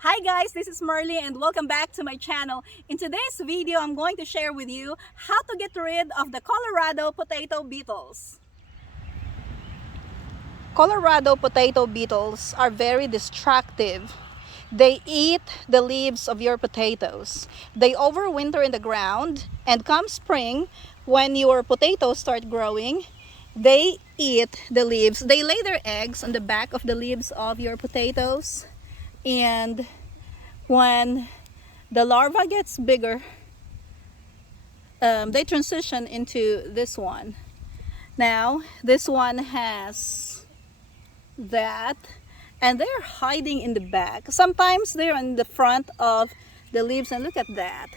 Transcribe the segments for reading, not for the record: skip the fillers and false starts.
Hi guys, this is Merly and welcome back to my channel. In today's video, I'm going to share with you how to get rid of the Colorado potato beetles. Colorado potato beetles are very destructive. They eat the leaves of your potatoes. They overwinter in the ground, and come spring, when your potatoes start growing, they eat the leaves. They lay their eggs on the back of the leaves of your potatoes, and when the larva gets bigger, they transition into this one. Now this one has that, and they're hiding in the back. Sometimes they're in the front of the leaves, and look at that.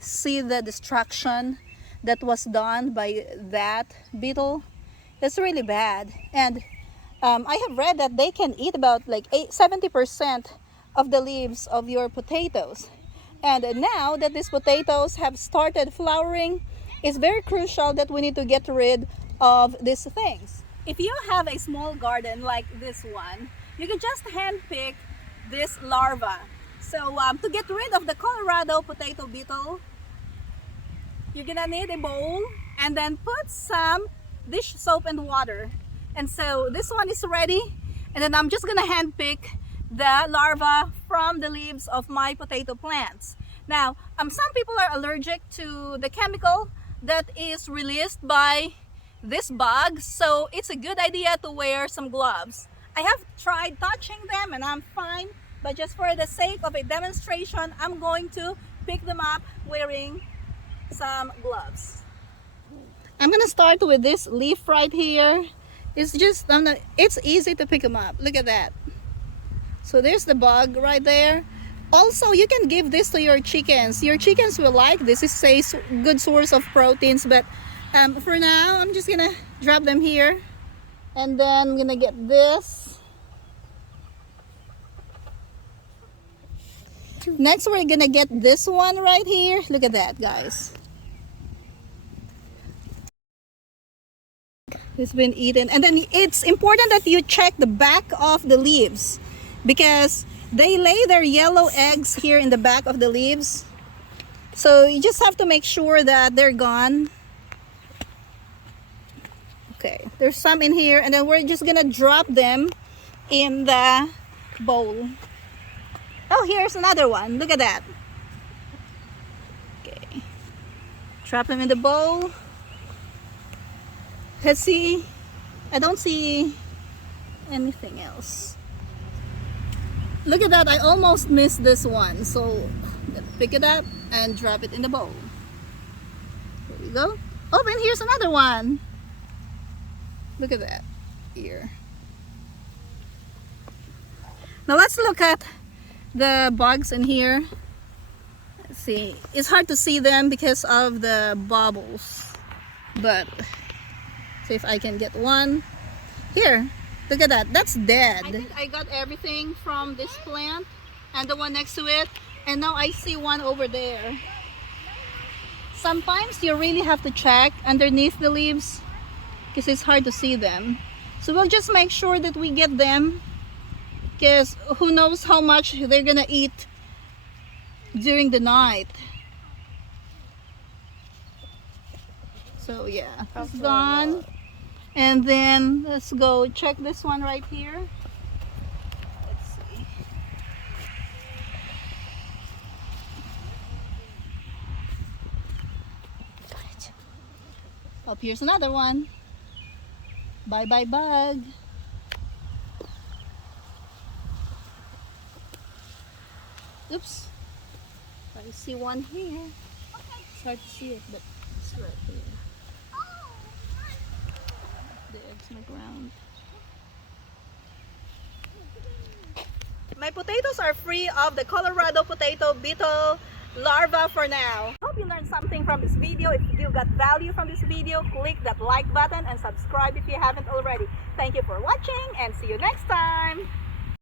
See the destruction that was done by that beetle? It's really bad. And I have read that they can eat about like 70% of the leaves of your potatoes. And now that these potatoes have started flowering, it's very crucial that we need to get rid of these things. If you have a small garden like this one, you can just handpick this larva. So to get rid of the Colorado potato beetle, you're gonna need a bowl and then put some dish soap and water. And so this one is ready, and then I'm just gonna handpick the larva from the leaves of my potato plants. Now, some people are allergic to the chemical that is released by this bug, so it's a good idea to wear some gloves. I have tried touching them and I'm fine, but just for the sake of a demonstration, I'm going to pick them up wearing some gloves. I'm gonna start with this leaf right here. It's just, it's easy to pick them up. Look at that. So there's the bug right there. Also, you can give this to your chickens. Your chickens will like this. It's a good source of proteins, but for now, I'm just gonna drop them here. And then I'm gonna get this. Next, we're gonna get this one right here. Look at that, guys. It's been eaten. And then it's important that you check the back of the leaves, because they lay their yellow eggs here in the back of the leaves. So you just have to make sure that they're gone. Okay, there's some in here, and then we're just gonna drop them in the bowl. Oh, here's another one. Look at that. Okay, drop them in the bowl. Let's see. I don't see anything else. Look at that. I almost missed this one. So pick it up and drop it in the bowl. There you go. Oh, and here's another one. Look at that here. Now let's look at the bugs in here. Let's see. It's hard to see them because of the bubbles, but see if I can get one. Here, look at that. That's dead. I think I got everything from this plant and the one next to it, and now I see one over there. Sometimes you really have to check underneath the leaves because it's hard to see them. So we'll just make sure that we get them, because who knows how much they're gonna eat during the night. So yeah, it's gone. And then let's go check this one right here. Let's see. Oh, here's another one. Bye bye bug. Oops. I see one here. It's hard to see it, but it's right here. The eggs on the ground. My potatoes are free of the Colorado potato beetle larva for now. Hope you learned something from this video. If you got value from this video, click that like button and subscribe if you haven't already. Thank you for watching, and see you next time.